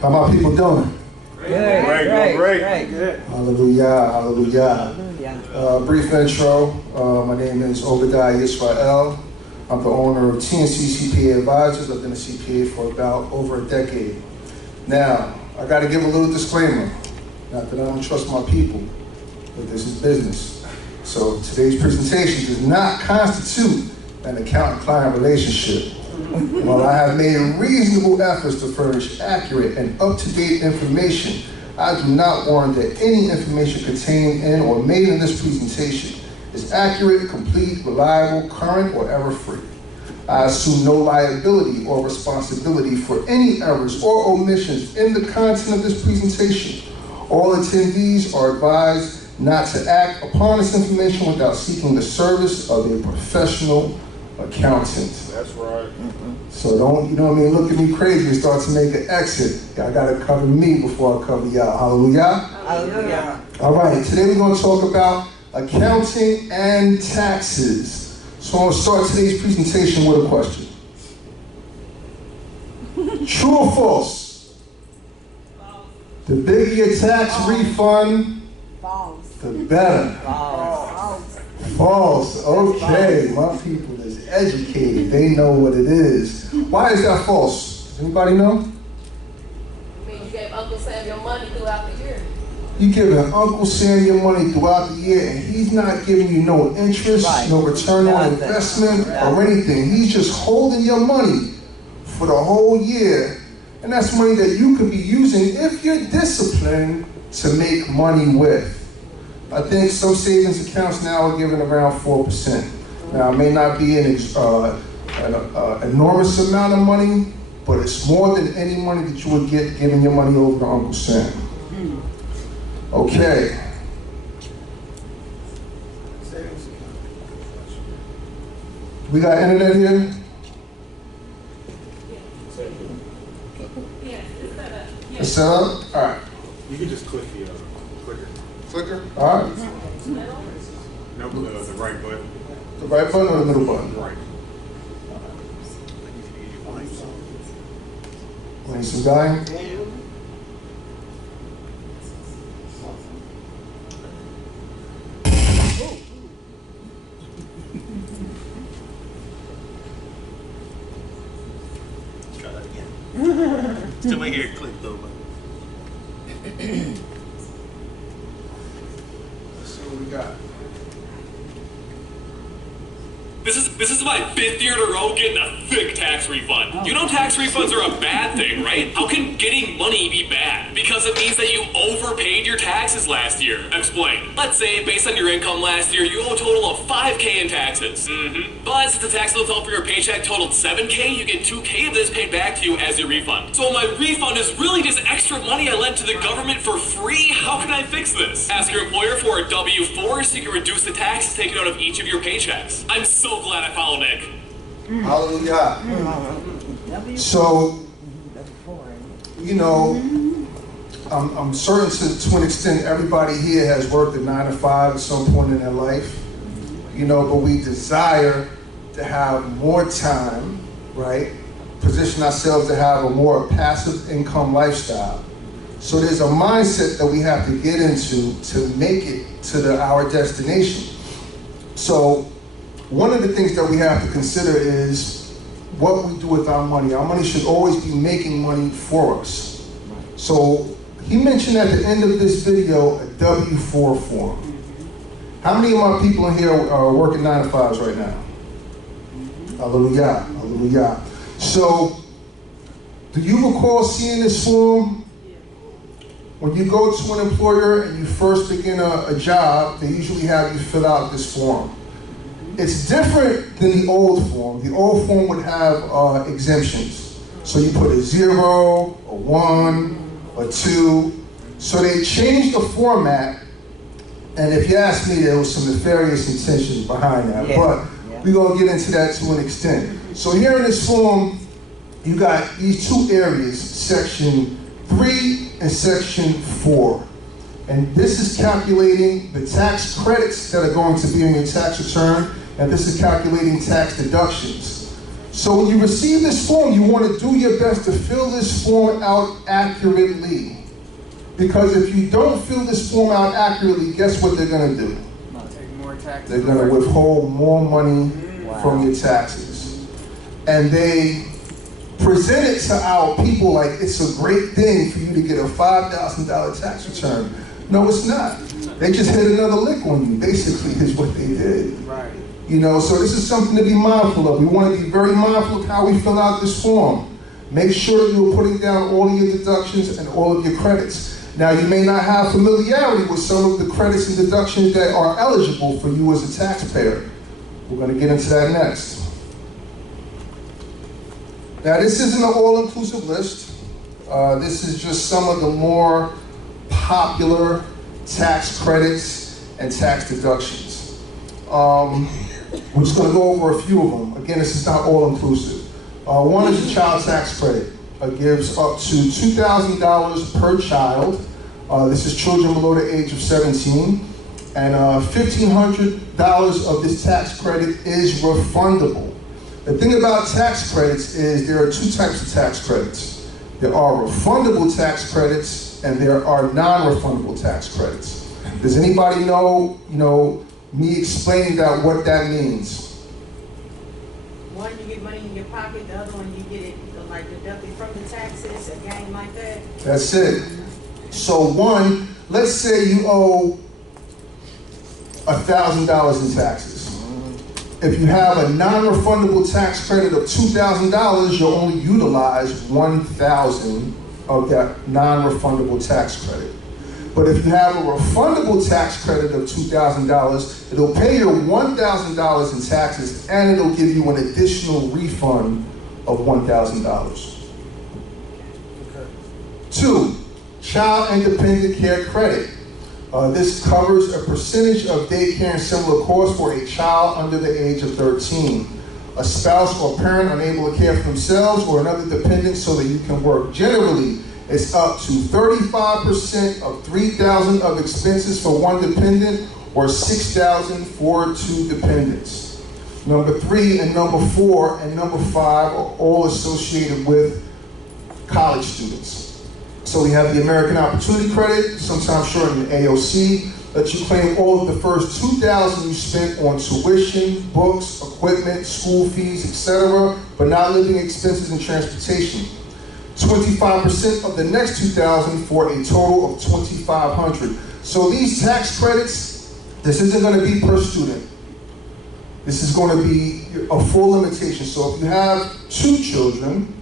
How my people doing? Great. Good. Hallelujah, hallelujah. Brief intro. My name is Obadiyah Yisrael. I'm the owner of TNC CPA Advisors. I've been a CPA for about over a decade. Now, I got to give a little disclaimer. Not that I don't trust my people, but this is business. So today's presentation does not constitute an account-client relationship. While I have made reasonable efforts to furnish accurate and up-to-date information, I do not warrant that any information contained in or made in this presentation is accurate, complete, reliable, current, or error-free. I assume no liability or responsibility for any errors or omissions in the content of this presentation. All attendees are advised not to act upon this information without seeking the service of a professional accountant. That's right. So don't, look at me crazy and start to make an exit. Y'all gotta cover me before I cover y'all. Hallelujah. Hallelujah. All right, today we're gonna talk about accounting and taxes. So I'm gonna start today's presentation with a question. True or false? The bigger your tax refund, the better. False. Okay, my people is educated. They know what it is. Why is that false? Does anybody know? I mean, you gave Uncle Sam your money throughout the year. You giving Uncle Sam your money throughout the year, and he's not giving you no interest, no return on investment, or anything. He's just holding your money for the whole year, and that's money that you could be using if you're disciplined to make money with. I think some savings accounts now are giving around 4%. Now, it may not be an enormous amount of money, but it's more than any money that you would get giving your money over to Uncle Sam. Okay. We got internet here? It's set up? All right. You can just click the clicker. Clicker? All right. No, the right button. The right button or the middle button? Right. Want some guy? Let's try that again. Still my hair clicked though. Let's see what we got. This is my 5th year in a row getting a thick tax refund. You know tax refunds are a bad thing, right? How can getting money be bad? Because it means that you overpaid your taxes last year. Explain. Let's say based on your income last year, you owe a total of $5K in taxes. But since the tax withheld for your paycheck totaled $7K, you get $2K of this paid back to you as your refund. So my refund is really just extra money I lent to the government for free? How can I fix this? Ask your employer for a W-4 so you can reduce the taxes taken out of each of your paychecks. I'm so glad I followed Nick. Hallelujah. So, I'm certain to an extent everybody here has worked a 9 to 5 at some point in their life, but we desire to have more time, right? Position ourselves to have a more passive income lifestyle. So there's a mindset that we have to get into to make it to our destination. So one of the things that we have to consider is what we do with our money. Our money should always be making money for us. So he mentioned at the end of this video a W-4 form. How many of my people in here are working 9 to 5s right now? Hallelujah, hallelujah. So, do you recall seeing this form? When you go to an employer and you first begin a job, they usually have you fill out this form. It's different than the old form. The old form would have exemptions. So you put a 0, a 1, a 2. So they changed the format, and if you ask me, there was some nefarious intentions behind that. But we're gonna get into that to an extent. So here in this form, you got these 2 areas, section 3 and section 4. And this is calculating the tax credits that are going to be in your tax return, and this is calculating tax deductions. So when you receive this form, you want to do your best to fill this form out accurately. Because if you don't fill this form out accurately, guess what they're going to do? Take more taxes. They're going to withhold more money from your taxes. And they present it to our people like it's a great thing for you to get a $5,000 tax return. No, it's not. They just hit another lick on you, basically, is what they did. Right. You know, so this is something to be mindful of. We want to be very mindful of how we fill out this form. Make sure that you're putting down all of your deductions and all of your credits. Now, you may not have familiarity with some of the credits and deductions that are eligible for you as a taxpayer. We're going to get into that next. Now, this isn't an all-inclusive list. This is just some of the more popular tax credits and tax deductions. We're just going to go over a few of them. Again, this is not all-inclusive. One is the child tax credit. It gives up to $2,000 per child. This is children below the age of 17. And $1,500 of this tax credit is refundable. The thing about tax credits is there are two types of tax credits. There are refundable tax credits and there are non-refundable tax credits. Does anybody know, me explaining that, what that means? One, you get money in your pocket, the other one, you get it like deducted from the taxes, a game like that. That's it. So one, let's say you owe $1,000 in taxes. If you have a non-refundable tax credit of $2,000, you'll only utilize $1,000 of that non-refundable tax credit. But if you have a refundable tax credit of $2,000, it'll pay your $1,000 in taxes and it'll give you an additional refund of $1,000. Okay. Two, child and dependent care credit. This covers a percentage of daycare and similar costs for a child under the age of 13. A spouse or parent unable to care for themselves or another dependent so that you can work. Generally, it's up to 35% of $3,000 of expenses for one dependent or $6,000 for two dependents. Number 3 and number 4 and number 5 are all associated with college students. So we have the American Opportunity Credit, sometimes shortened AOC, that you claim all of the first $2,000 you spent on tuition, books, equipment, school fees, etc., but not living expenses and transportation. 25% of the next $2,000 for a total of $2,500. So these tax credits, this isn't going to be per student. This is going to be a full limitation. So if you have 2 children,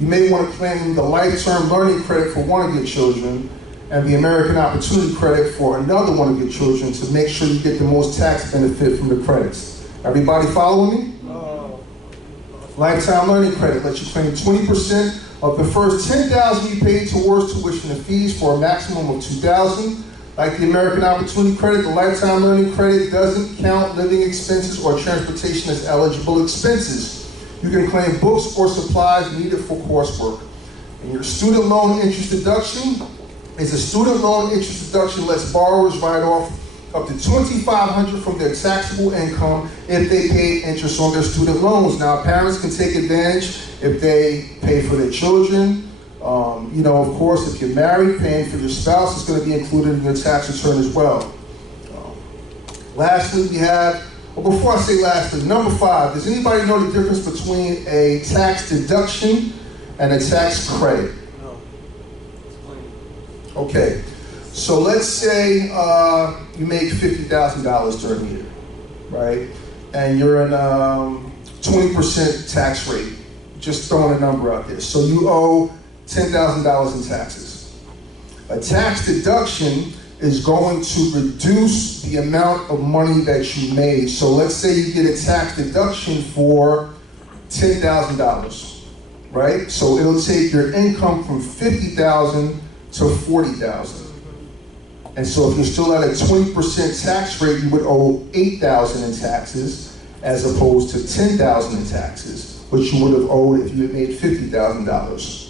you may want to claim the lifetime learning credit for one of your children and the American Opportunity Credit for another one of your children to make sure you get the most tax benefit from the credits. Everybody following me? Lifetime learning credit lets you claim 20% of the first $10,000 you paid towards tuition and fees for a maximum of $2,000. Like the American Opportunity Credit, the Lifetime Learning Credit doesn't count living expenses or transportation as eligible expenses. You can claim books or supplies needed for coursework. And your student loan interest deduction is a student loan interest deduction lets borrowers write off up to $2,500 from their taxable income if they paid interest on their student loans. Now, parents can take advantage if they pay for their children. Of course, if you're married, paying for your spouse is going to be included in your tax return as well. Lastly, we have, before I say lastly, number 5, does anybody know the difference between a tax deduction and a tax credit? No. Okay, so let's say you make $50,000 during the year, right? And you're in 20% tax rate, just throwing a number out there. So you owe $10,000 in taxes. A tax deduction is going to reduce the amount of money that you made. So let's say you get a tax deduction for $10,000, right? So it'll take your income from $50,000 to $40,000. And so if you're still at a 20% tax rate, you would owe $8,000 in taxes as opposed to $10,000 in taxes, which you would have owed if you had made $50,000.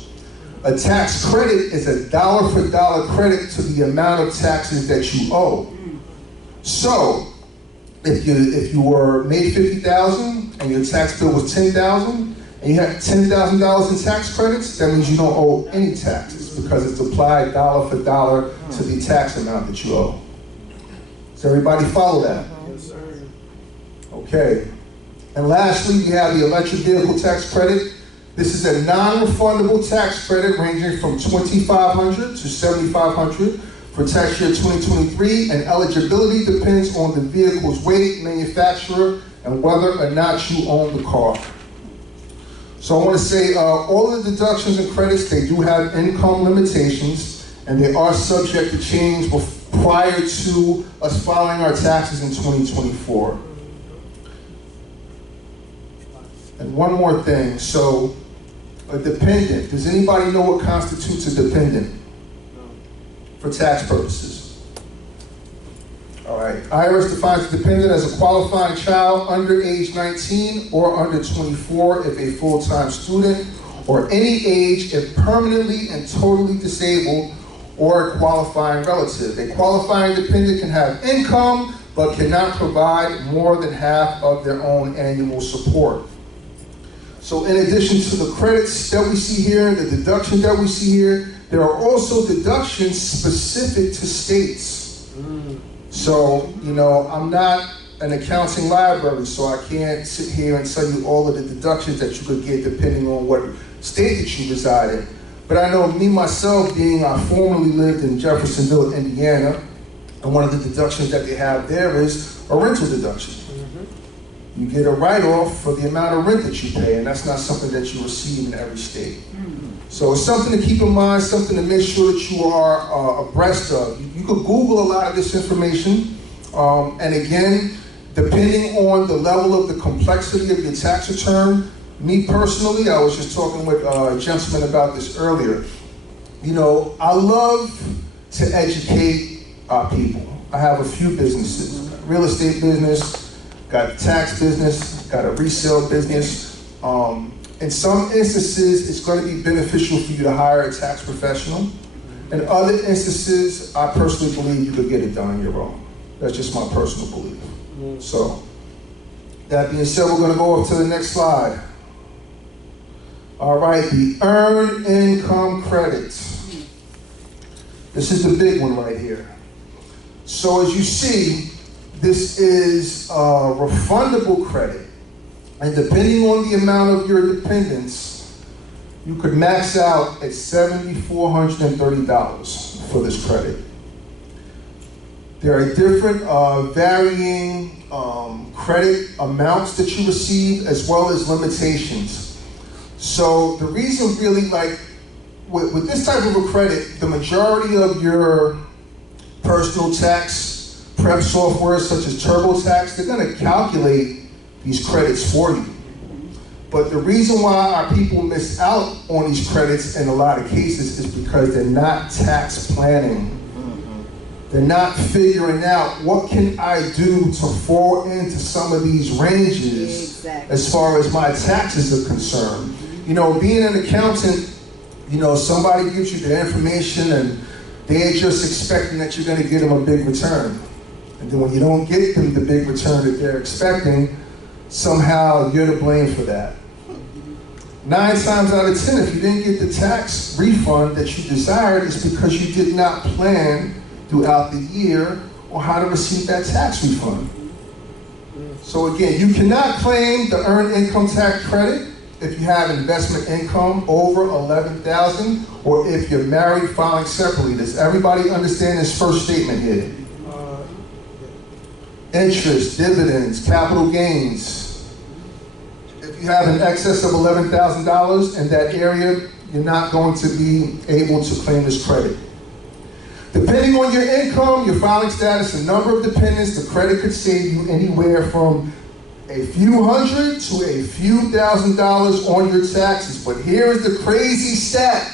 A tax credit is a dollar for dollar credit to the amount of taxes that you owe. So if you were made $50,000 and your tax bill was $10,000, and you have $10,000 in tax credits, that means you don't owe any taxes because it's applied dollar for dollar to the tax amount that you owe. Does everybody follow that? Yes, sir. Okay. And lastly, we have the electric vehicle tax credit. This is a non-refundable tax credit ranging from $2,500 to $7,500 for tax year 2023, and eligibility depends on the vehicle's weight, manufacturer, and whether or not you own the car. So I want to say all of the deductions and credits, they do have income limitations, and they are subject to change prior to us filing our taxes in 2024. And one more thing, so a dependent, does anybody know what constitutes a dependent for tax purposes? All right, IRS defines a dependent as a qualifying child under age 19 or under 24 if a full-time student, or any age if permanently and totally disabled, or a qualifying relative. A qualifying dependent can have income, but cannot provide more than half of their own annual support. So in addition to the credits that we see here, the deductions that we see here, there are also deductions specific to states. So, you know, I'm not an accounting library, so I can't sit here and tell you all of the deductions that you could get depending on what state that you reside in. But I know me, myself, I formerly lived in Jeffersonville, Indiana, and one of the deductions that they have there is a rental deduction. You get a write-off for the amount of rent that you pay, and that's not something that you receive in every state. So it's something to keep in mind, something to make sure that you are abreast of. You could Google a lot of this information, and again, depending on the level of the complexity of your tax return, me personally, I was just talking with a gentleman about this earlier. You know, I love to educate our people. I have a few businesses, real estate business, got a tax business, got a resale business. In some instances, it's going to be beneficial for you to hire a tax professional. In other instances, I personally believe you could get it done on your own. That's just my personal belief. So, that being said, we're going to go up to the next slide. All right, the earned income credits. This is the big one right here. So as you see, this is a refundable credit. And depending on the amount of your dependents, you could max out at $7,430 for this credit. There are different varying credit amounts that you receive, as well as limitations. So the reason really, like, with this type of a credit, the majority of your personal tax prep software, such as TurboTax, they're gonna calculate these credits for you. But the reason why our people miss out on these credits in a lot of cases is because they're not tax planning. They're not figuring out, what can I do to fall into some of these ranges as far as my taxes are concerned. You know, being an accountant, you know, somebody gives you the information and they're just expecting that you're gonna get them a big return. And then when you don't get them the big return that they're expecting, somehow you're to blame for that. 9 times out of 10, if you didn't get the tax refund that you desired, it's because you did not plan throughout the year on how to receive that tax refund. So again, you cannot claim the earned income tax credit if you have investment income over $11,000, or if you're married filing separately. Does everybody understand this first statement here? Interest, dividends, capital gains. If you have an excess of $11,000 in that area, you're not going to be able to claim this credit. Depending on your income, your filing status, and number of dependents, the credit could save you anywhere from a few hundred to a few $1,000s on your taxes. But here is the crazy stat.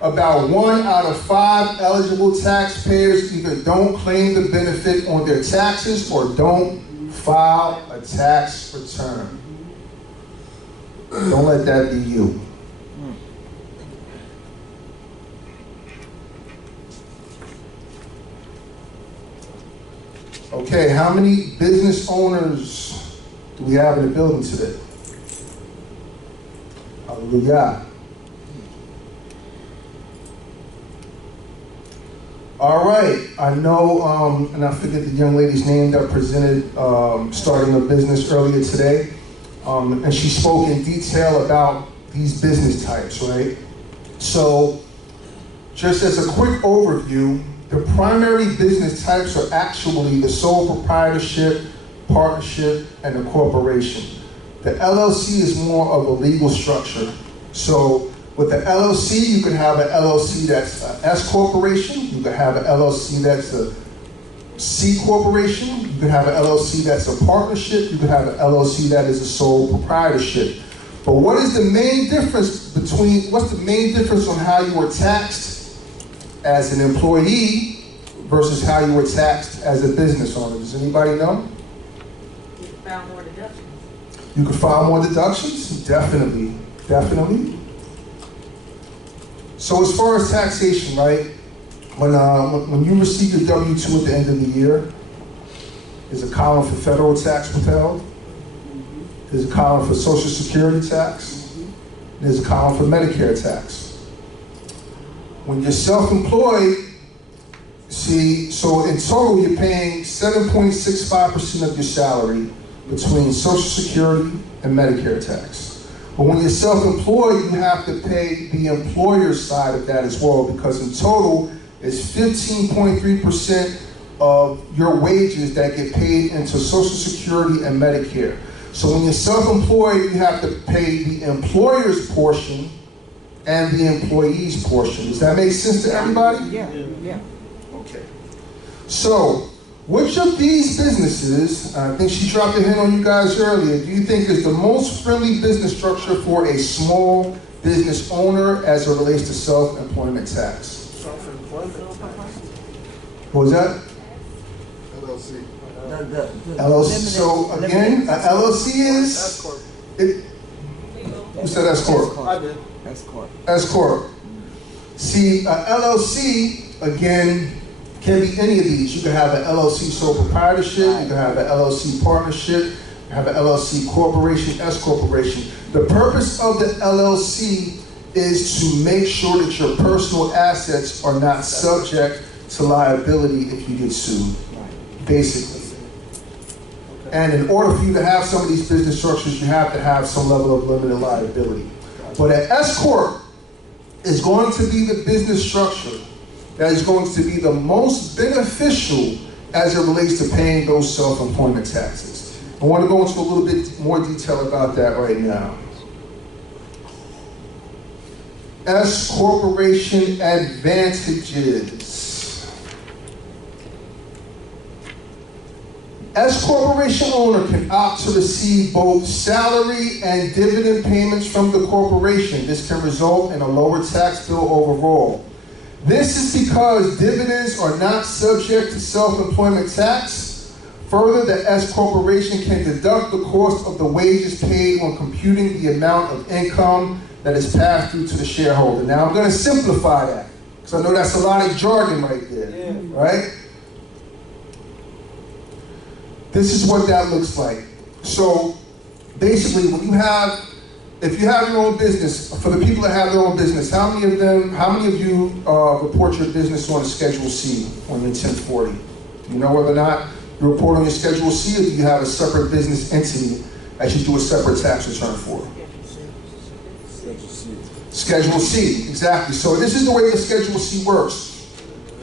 About 1 out of 5 eligible taxpayers either don't claim the benefit on their taxes or don't file a tax return. Don't let that be you. Okay, how many business owners do we have in the building today? Hallelujah. All right, I know, and I forget the young lady's name that presented starting a business earlier today, and she spoke in detail about these business types, right? So, just as a quick overview, the primary business types are actually the sole proprietorship, partnership, and the corporation. The LLC is more of a legal structure. So with the LLC, you can have an LLC that's an S corporation, you can have an LLC that's a C corporation, you can have an LLC that's a partnership, you can have an LLC that is a sole proprietorship. But what is the main difference what's the main difference on how you are taxed as an employee versus how you were taxed as a business owner? Does anybody know? You can file more deductions. You can file more deductions? Definitely, definitely. So as far as taxation, right? When you receive your W-2 at the end of the year, there's a column for federal tax withheld. There's a column for Social Security tax. There's a column for Medicare tax. When you're self-employed, so in total you're paying 7.65% of your salary between Social Security and Medicare tax. But when you're self-employed, you have to pay the employer's side of that as well, because in total, it's 15.3% of your wages that get paid into Social Security and Medicare. So when you're self-employed, you have to pay the employer's portion and the employee's portion. Does that make sense to everybody? Yeah. Okay. So, which of these businesses, I think she dropped a hint on you guys earlier, do you think is the most friendly business structure for a small business owner as it relates to self-employment tax? Self-employment tax. What was that? LLC. LLC. So again, a LLC is? S-corp. Who said S corp? I did. S corp. See, a LLC again can be any of these. You can have an LLC sole proprietorship. You can have an LLC partnership. You can have an LLC corporation, S corporation. The purpose of the LLC is to make sure that your personal assets are not subject to liability if you get sued, basically. And in order for you to have some of these business structures, you have to have some level of limited liability. But an S corp is going to be the business structure that is going to be the most beneficial as it relates to paying those self-employment taxes. I want to go into a little bit more detail about that right now. S corporation advantages. S corporation owner can opt to receive both salary and dividend payments from the corporation. This can result in a lower tax bill overall. This is because dividends are not subject to self-employment tax. Further, the S corporation can deduct the cost of the wages paid when computing the amount of income that is passed through to the shareholder. Now, I'm going to simplify that, because I know that's a lot of jargon right there, right? This is what that looks like. So, basically, if you have your own business, for the people that have their own business, how many of you report your business on a Schedule C on your 1040? Do you know whether or not you report on your Schedule C, or do you have a separate business entity that you do a separate tax return for? Schedule C, exactly. So this is the way the Schedule C works.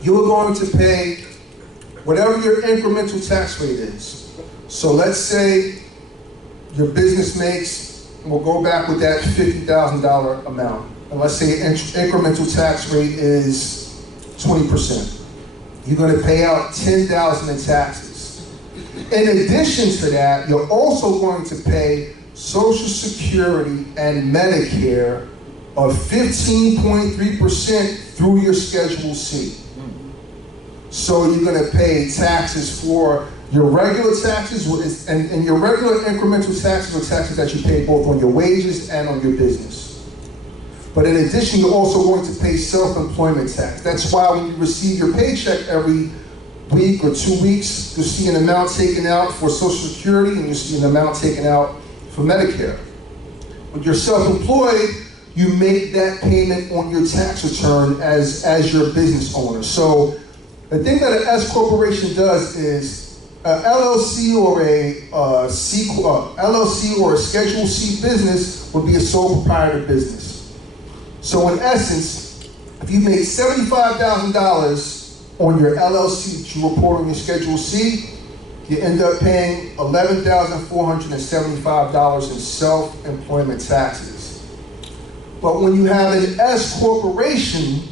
You're going to pay whatever your incremental tax rate is. So let's say your business makes, we'll go back with that $50,000 amount. And let's say incremental tax rate is 20%. You're going to pay out $10,000 in taxes. In addition to that, you're also going to pay Social Security and Medicare of 15.3% through your Schedule C. So you're going to pay taxes for your regular taxes, and your regular incremental taxes are taxes that you pay both on your wages and on your business. But in addition, you're also going to pay self-employment tax. That's why when you receive your paycheck every week or 2 weeks, you'll see an amount taken out for Social Security and you'll see an amount taken out for Medicare. When you're self-employed, you make that payment on your tax return as your business owner. So the thing that an S corporation does is an LLC or LLC or a Schedule C business would be a sole proprietor business. So in essence, if you make $75,000 on your LLC that you report on your Schedule C, you end up paying $11,475 in self-employment taxes. But when you have an S corporation,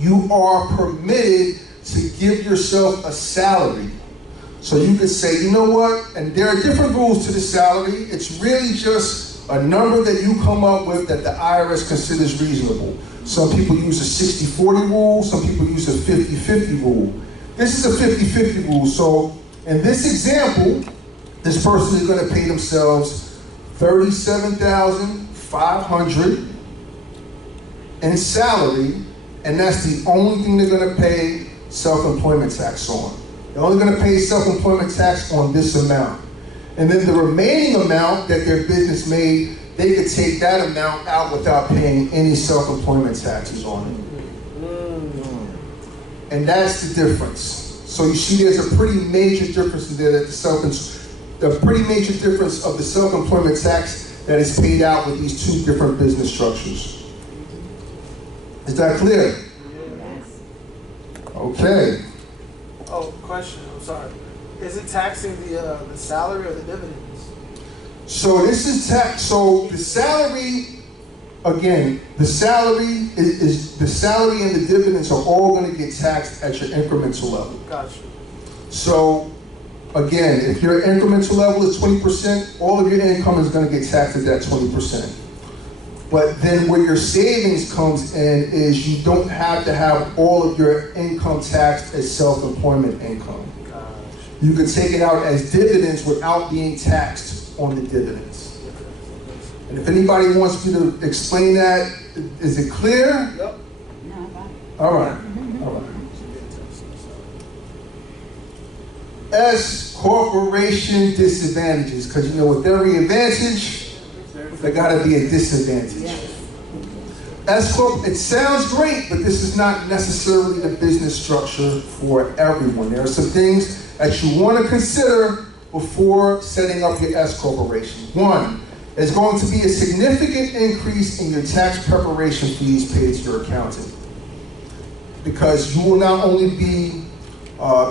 you are permitted to give yourself a salary. So you could say, you know what, and there are different rules to the salary. It's really just a number that you come up with that the IRS considers reasonable. Some people use a 60-40 rule, some people use a 50-50 rule. This is a 50-50 rule, so in this example, this person is going to pay themselves $37,500 in salary, and that's the only thing they're going to pay self-employment tax on. They're only going to pay self-employment tax on this amount. And then the remaining amount that their business made, they could take that amount out without paying any self-employment taxes on it. And that's the difference. So you see there's a pretty major difference in there that the pretty major difference of the self-employment tax that is paid out with these two different business structures. Is that clear? Yes. Okay. Oh, question, I'm sorry. Is it taxing the salary or the dividends? So this is tax. So the salary, again, the salary is the salary and the dividends are all going to get taxed at your incremental level. Gotcha. So again, if your incremental level is 20%, all of your income is going to get taxed at that 20%. But then where your savings comes in is you don't have to have all of your income taxed as self-employment income. You can take it out as dividends without being taxed on the dividends. And if anybody wants me to explain that, is it clear? Yep. All right. All right. S corporation disadvantages, because you know with every advantage, there gotta be a disadvantage. S corp, it sounds great, but this is not necessarily the business structure for everyone. There are some things that you want to consider before setting up your S corporation. One, there's going to be a significant increase in your tax preparation fees paid to your accountant, because you will not only be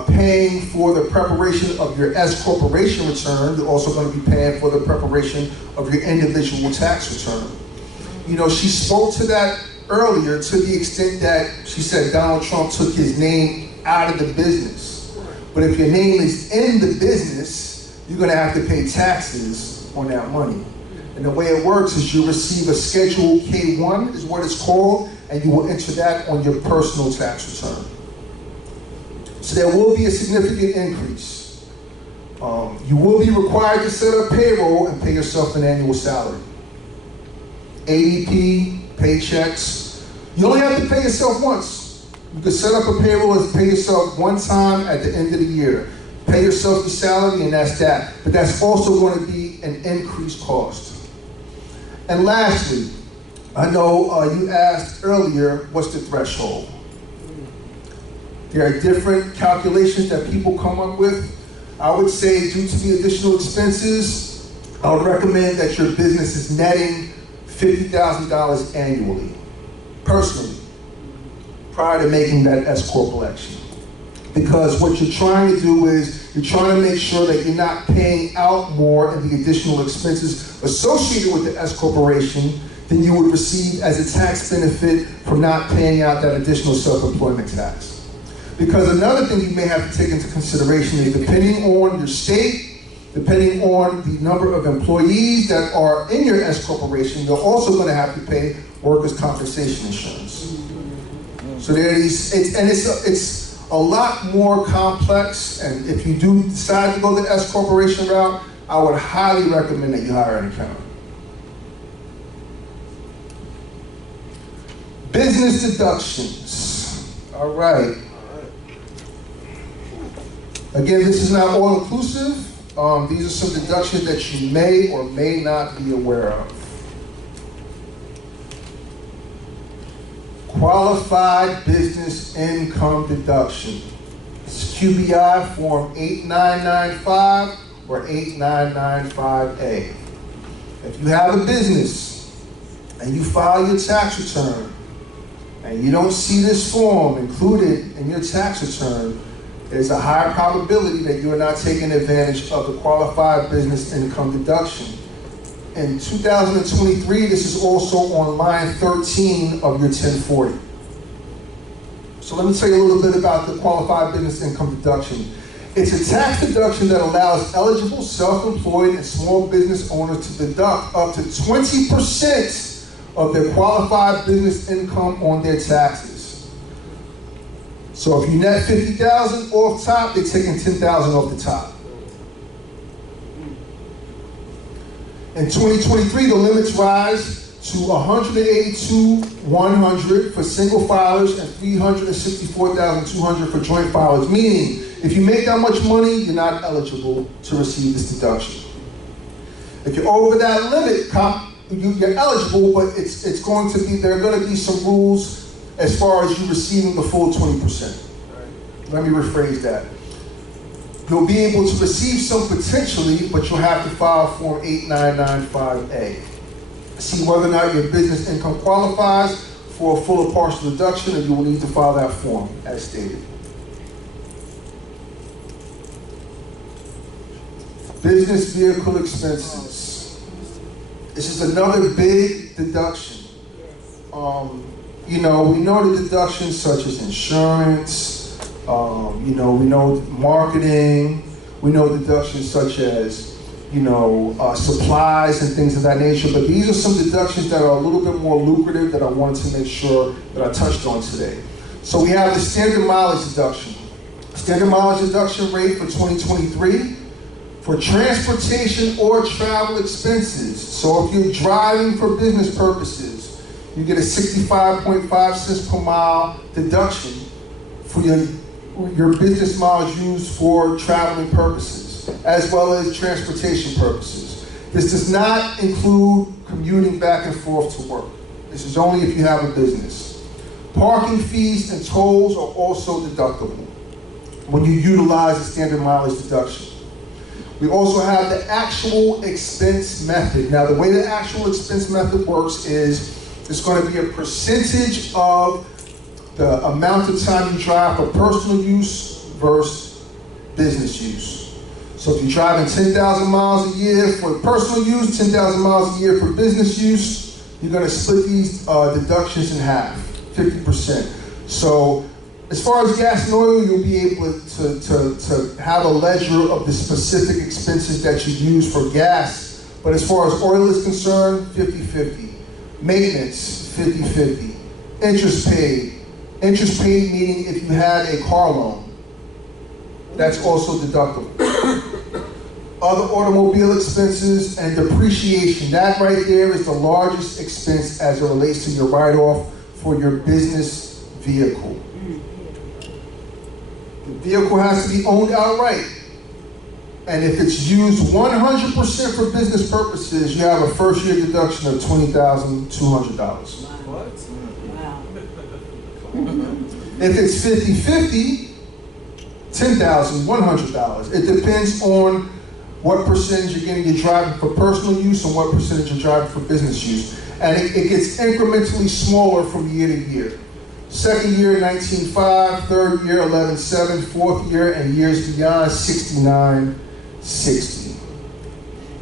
paying for the preparation of your S corporation return, you're also going to be paying for the preparation of your individual tax return. You know, she spoke to that earlier to the extent that she said Donald Trump took his name out of the business. But if your name is in the business, you're going to have to pay taxes on that money. And the way it works is you receive a Schedule K-1 is what it's called, and you will enter that on your personal tax return. So there will be a significant increase. You will be required to set up payroll and pay yourself an annual salary. ADP, paychecks. You only have to pay yourself once. You can set up a payroll and pay yourself one time at the end of the year. Pay yourself the salary and that's that. But that's also going to be an increased cost. And lastly, I know you asked earlier, what's the threshold? There are different calculations that people come up with. I would say due to the additional expenses, I would recommend that your business is netting $50,000 annually, personally, prior to making that S Corp election. Because what you're trying to do is, you're trying to make sure that you're not paying out more in the additional expenses associated with the S Corporation than you would receive as a tax benefit from not paying out that additional self-employment tax. Because another thing you may have to take into consideration is depending on your state, depending on the number of employees that are in your S Corporation, you're also going to have to pay workers' compensation insurance. So there are these, it's a lot more complex, and if you do decide to go the S Corporation route, I would highly recommend that you hire an accountant. Business deductions. All right. Again, this is not all-inclusive. These are some deductions that you may or may not be aware of. Qualified Business Income Deduction. This is QBI Form 8995 or 8995A. If you have a business and you file your tax return and you don't see this form included in your tax return, there's a high probability that you are not taking advantage of the Qualified Business Income Deduction. In 2023, this is also on line 13 of your 1040. So let me tell you a little bit about the Qualified Business Income Deduction. It's a tax deduction that allows eligible self-employed and small business owners to deduct up to 20% of their qualified business income on their taxes. So if you net $50,000 off top, they're taking $10,000 off the top. In 2023, the limits rise to $182,100 for single filers and $364,200 for joint filers, meaning if you make that much money, you're not eligible to receive this deduction. If you're over that limit, you're eligible, but it's going to be, there are going to be some rules as far as you receiving the full 20%. Let me rephrase that. You'll be able to receive some potentially, but you'll have to file Form 8995A. See whether or not your business income qualifies for a full or partial deduction, and you will need to file that form as stated. Business vehicle expenses. This is another big deduction. We know the deductions such as insurance, we know marketing, we know deductions such as, supplies and things of that nature, but these are some deductions that are a little bit more lucrative that I wanted to make sure that I touched on today. So we have the standard mileage deduction. Standard mileage deduction rate for 2023 for transportation or travel expenses. So if you're driving for business purposes, you get a 65.5 cents per mile deduction for your business miles used for traveling purposes, as well as transportation purposes. This does not include commuting back and forth to work. This is only if you have a business. Parking fees and tolls are also deductible when you utilize the standard mileage deduction. We also have the actual expense method. Now, the way the actual expense method works is it's going to be a percentage of the amount of time you drive for personal use versus business use. So if you're driving 10,000 miles a year for personal use, 10,000 miles a year for business use, you're going to split these deductions in half, 50%. So as far as gas and oil, you'll be able to have a ledger of the specific expenses that you use for gas. But as far as oil is concerned, 50-50. Maintenance, 50-50. Interest paid. Interest paid meaning if you had a car loan, that's also deductible. Other automobile expenses and depreciation, that right there is the largest expense as it relates to your write-off for your business vehicle. The vehicle has to be owned outright. And if it's used 100% for business purposes, you have a first year deduction of $20,200. What? If it's 50-50, $10,100. It depends on what percentage you're driving for personal use and what percentage you're driving for business use. And it gets incrementally smaller from year to year. Second year, 19.5, third year, 11.7, fourth year, and years beyond, 69.60.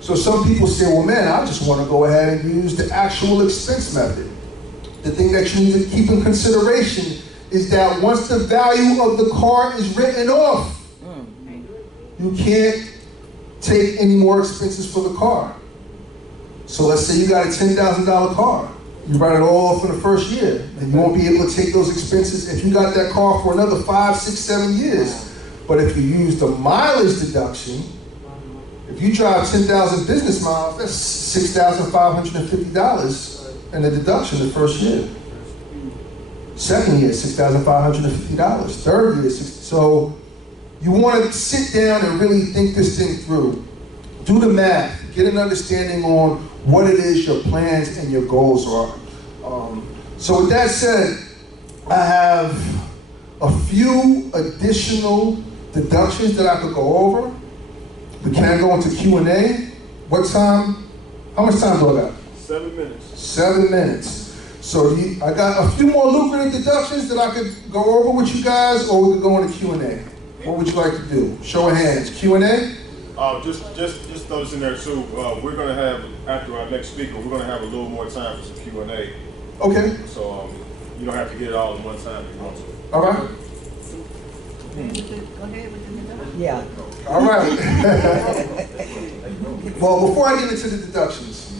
So some people say, well, man, I just want to go ahead and use the actual expense method. The thing that you need to keep in consideration is that once the value of the car is written off, you can't take any more expenses for the car. So let's say you got a $10,000 car. You write it all off in the first year, and you won't be able to take those expenses if you got that car for another 5, 6, 7 years. But if you use the mileage deduction, if you drive 10,000 business miles, that's $6,550 in the deduction the first year. Second year, $6,550. Third year, so you want to sit down and really think this thing through. Do the math. Get an understanding on what it is your plans and your goals are. So with that said, I have a few additional deductions that I could go over. We can go into Q&A. What time? How much time do I got? 7 minutes. 7 minutes. So I got a few more lucrative deductions that I could go over with you guys, or we could go into Q&A. What would you like to do? Show of hands. Q&A? Just throw this in there too. We're gonna have, after our next speaker, we're gonna have a little more time for some Q&A. Okay. So you don't have to get it all in one time if you want to. All right. Go ahead with the deduction. Yeah. All right. Well, before I get into the deductions,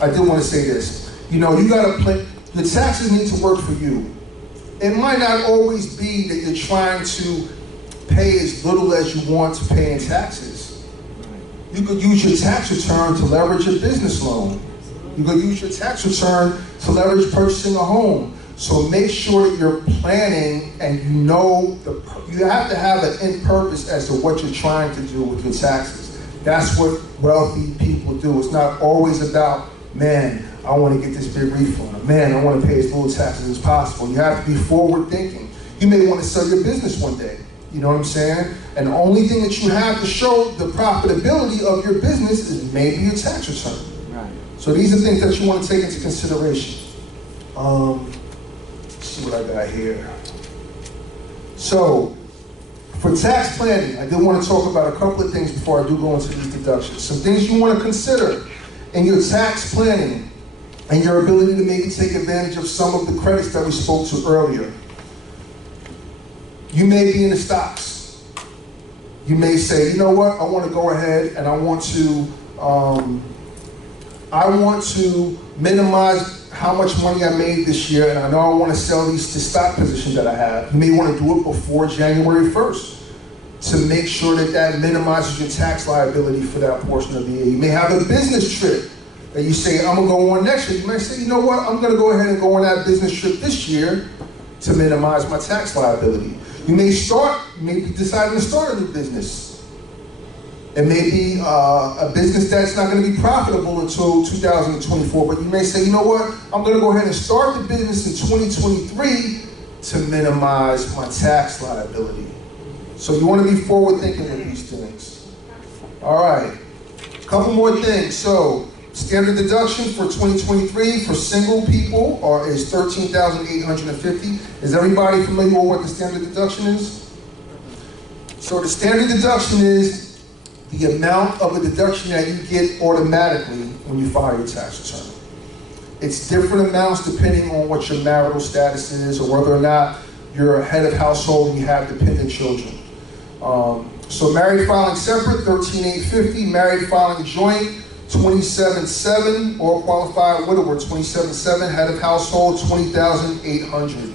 I do want to say this. You know, you gotta play, the taxes need to work for you. It might not always be that you're trying to pay as little as you want to pay in taxes. You could use your tax return to leverage a business loan. You could use your tax return to leverage purchasing a home. So make sure that you're planning and you know, you have to have an end purpose as to what you're trying to do with your taxes. That's what wealthy people do. It's not always about, man, I want to get this big refund. Man, I want to pay as little taxes as possible. You have to be forward thinking. You may want to sell your business one day. You know what I'm saying? And the only thing that you have to show the profitability of your business is maybe your tax return. Right. So these are things that you want to take into consideration. Let's see what I got here. So, for tax planning, I did want to talk about a couple of things before I do go into these deductions. Some things you want to consider in your tax planning and your ability to maybe take advantage of some of the credits that we spoke to earlier. You may be in the stocks. You may say, you know what, I want to go ahead and I want to minimize how much money I made this year, and I know I want to sell the stock position that I have. You may want to do it before January 1st to make sure that that minimizes your tax liability for that portion of the year. You may have a business trip that you say, I'm going to go on next year. You may say, you know what, I'm going to go ahead and go on that business trip this year to minimize my tax liability. You may be deciding to start a new business. It may be a business that's not going to be profitable until 2024, but you may say, you know what, I'm going to go ahead and start the business in 2023 to minimize my tax liability. So you want to be forward thinking with these things. All right, a couple more things. So standard deduction for 2023 for single people is $13,850. Is everybody familiar with what the standard deduction is? So the standard deduction is the amount of a deduction that you get automatically when you file your tax return. It's different amounts depending on what your marital status is or whether or not you're a head of household and you have dependent children. So married filing separate, $13,850. Married filing joint, $27,700, or qualified widower, $27,700, head of household, $20,800.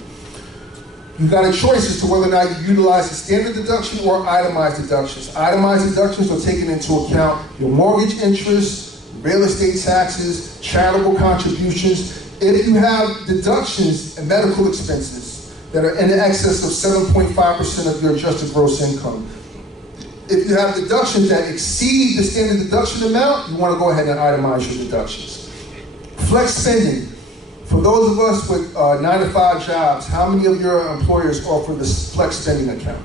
You got a choice as to whether or not you utilize the standard deduction or itemized deductions. Itemized deductions are taking into account your mortgage interest, real estate taxes, charitable contributions. If you have deductions and medical expenses that are in excess of 7.5% of your adjusted gross income, if you have deductions that exceed the standard deduction amount, you want to go ahead and itemize your deductions. Flex spending. For those of us with 9-to-5 jobs, how many of your employers offer this flex spending account?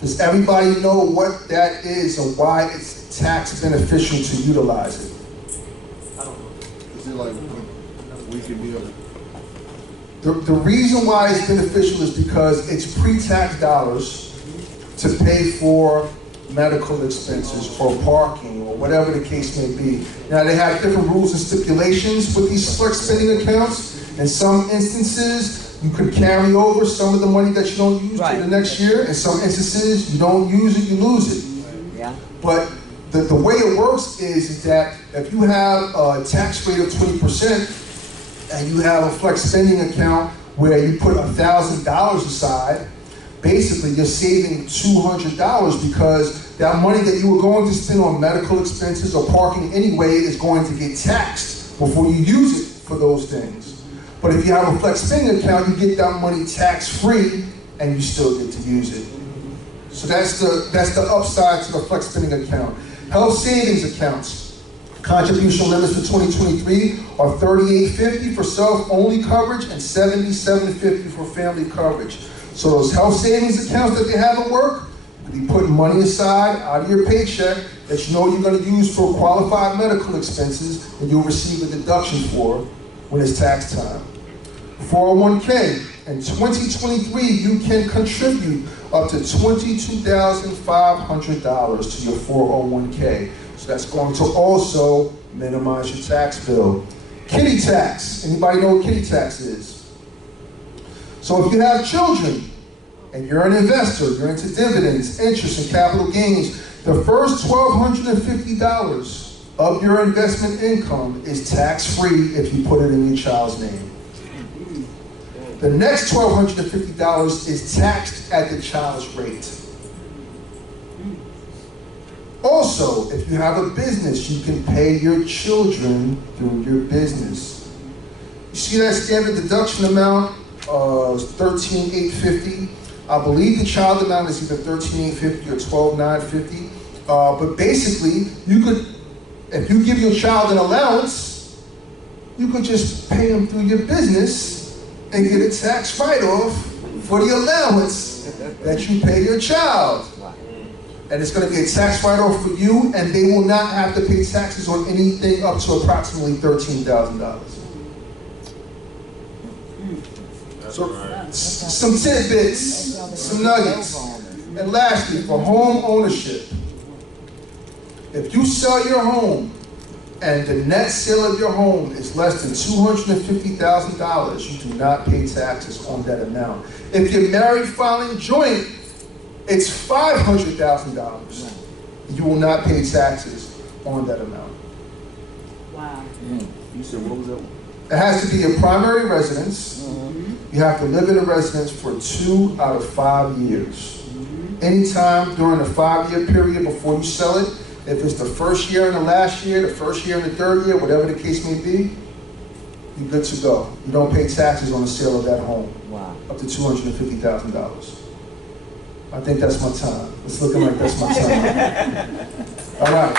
Does everybody know what that is and why it's tax beneficial to utilize it? I don't know. Is it like we can be able The reason why it's beneficial is because it's pre-tax dollars to pay for medical expenses or parking or whatever the case may be. Now they have different rules and stipulations with these flex spending accounts. In some instances, you could carry over some of the money that you don't use to the next year. In some instances, you don't use it, you lose it. Yeah. But the way it works is that if you have a tax rate of 20% and you have a flex spending account where you put $1,000 aside, basically you're saving $200 because that money that you were going to spend on medical expenses or parking anyway is going to get taxed before you use it for those things. But if you have a flex spending account, you get that money tax-free and you still get to use it. So that's the upside to the flex spending account. Health savings accounts. Contribution limits for 2023 are $38.50 for self-only coverage and $77.50 for family coverage. So those health savings accounts that they have at work, you'll be putting money aside out of your paycheck that you know you're going to use for qualified medical expenses and you'll receive a deduction for when it's tax time. 401k, in 2023, you can contribute up to $22,500 to your 401k. So that's going to also minimize your tax bill. Kitty tax, anybody know what kitty tax is? So if you have children and you're an investor, you're into dividends, interest, and capital gains, the first $1,250 of your investment income is tax-free if you put it in your child's name. The next $1,250 is taxed at the child's rate. Also, if you have a business, you can pay your children through your business. You see that standard deduction amount, $13,850. I believe the child amount is either $13,850 or $12,950. But basically, you could, if you give your child an allowance, you could just pay them through your business and get a tax write-off for the allowance that you pay your child. And it's going to be a tax write-off for you, and they will not have to pay taxes on anything up to approximately $13,000. So, some tidbits, some nuggets. And lastly, for home ownership, if you sell your home and the net sale of your home is less than $250,000, you do not pay taxes on that amount. If you're married filing joint, it's $500,000. You will not pay taxes on that amount. Wow. You said what was that one? It has to be a primary residence. You have to live in a residence for 2 out of 5 years. Anytime during the 5-year period before you sell it, if it's the first year and the last year, the first year and the third year, whatever the case may be, you're good to go. You don't pay taxes on the sale of that home. Wow. Up to $250,000. I think that's my time. It's looking like that's my time. All right.